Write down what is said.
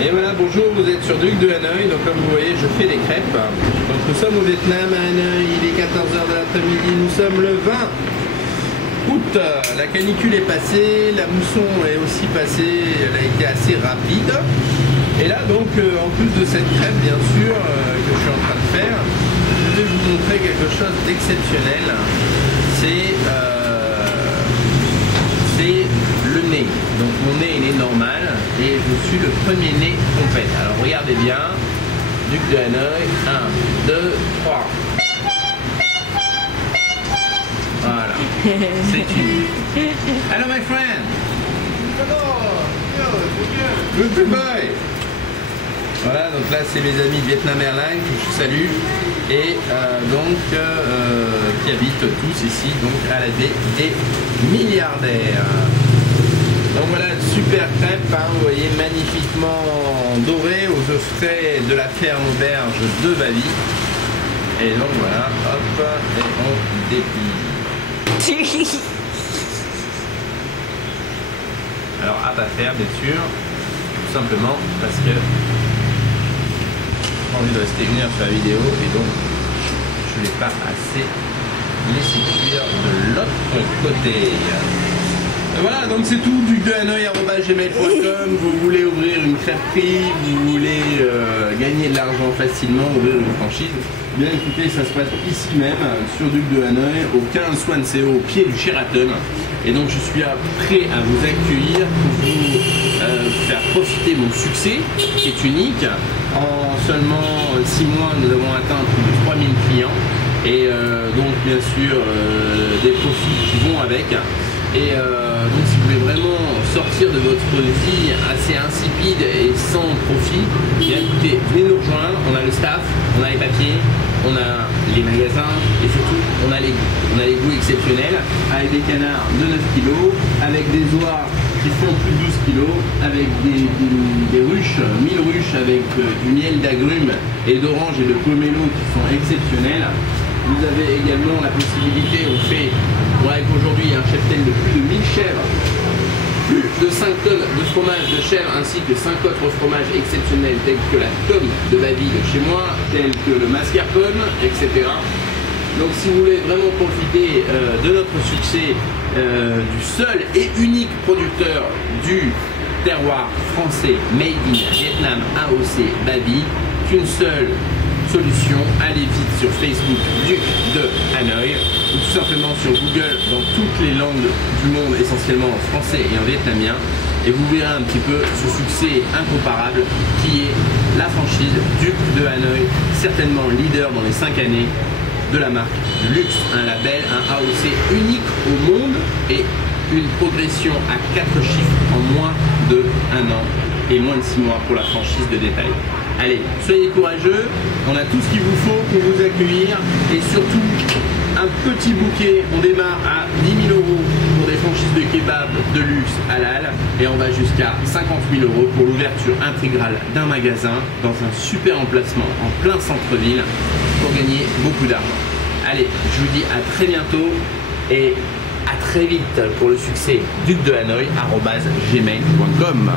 Et voilà, bonjour, vous êtes sur Duc de Hanoï, donc comme vous voyez, je fais des crêpes. Donc nous sommes au Vietnam, à Hanoï, il est 14h de l'après-midi, nous sommes le 20 août. La canicule est passée, la mousson est aussi passée, elle a été assez rapide. Et là donc, en plus de cette crêpe, bien sûr, que je suis en train de faire, je vais vous montrer quelque chose d'exceptionnel. C'est le nez. Donc mon nez il est normal et je suis le premier nez trompette. Alors regardez bien, Duc de Hanoï, 1, 2, 3. Voilà, c'est une. Hello my friend. Good boy. Voilà, donc là c'est mes amis Vietnam Airlines que je salue et qui habitent tous ici, donc à la des milliardaires. Donc voilà, super crêpe, hein, vous voyez, magnifiquement dorée aux œufs frais de la ferme auberge de Bali. Et donc voilà, hop, et on déplie. Alors à pas faire bien sûr, tout simplement parce que j'ai envie de rester 1 heure sur la vidéo et donc je ne l'ai pas assez laissé cuire de l'autre côté. Voilà, donc c'est tout, ducdehanoï@gmail.com. Vous voulez ouvrir une crêperie, vous voulez gagner de l'argent facilement, ouvrir une franchise. Bien écoutez, ça se passe ici même, sur Duc de Hanoï, au 15 Swansea, au pied du Sheraton. Et donc je suis prêt à vous accueillir pour vous faire profiter mon succès, qui est unique. En seulement 6 mois, nous avons atteint plus de 3000 clients. Et donc bien sûr, des profits qui vont avec. Et donc si vous voulez vraiment sortir de votre vie assez insipide et sans profit, bien écoutez, venez nous rejoindre, on a le staff, on a les papiers, on a les magasins et surtout on a les goûts. On a les goûts exceptionnels avec des canards de 9 kg, avec des oies qui font plus de 12 kg, avec des ruches, 1000 ruches avec du miel d'agrumes et d'orange et de pomelo qui sont exceptionnels. Vous avez également la possibilité, on fait, voilà qu'aujourd'hui, un cheptel de plus de 1000 chèvres, plus de 5 tonnes de fromage de chèvre, ainsi que 5 autres fromages exceptionnels tels que la tome de Bali de chez moi, tels que le mascarpone, etc. Donc si vous voulez vraiment profiter de notre succès, du seul et unique producteur du terroir français Made in Vietnam AOC Babi, qu'une seule solution, allez vite sur Facebook Duc de Hanoï ou tout simplement sur Google dans toutes les langues du monde, essentiellement en français et en vietnamien, et vous verrez un petit peu ce succès incomparable qui est la franchise Duc de Hanoï, certainement leader dans les 5 années de la marque du luxe, un label, un AOC unique au monde et une progression à 4 chiffres en moins de 1 an et moins de 6 mois pour la franchise de détail. Allez, soyez courageux, on a tout ce qu'il vous faut pour vous accueillir et surtout un petit bouquet. On démarre à 10 000 € pour des franchises de kebab de luxe halal et on va jusqu'à 50 000 € pour l'ouverture intégrale d'un magasin dans un super emplacement en plein centre-ville pour gagner beaucoup d'argent. Allez, je vous dis à très bientôt et à très vite pour le succès ducdehanoï@gmail.com.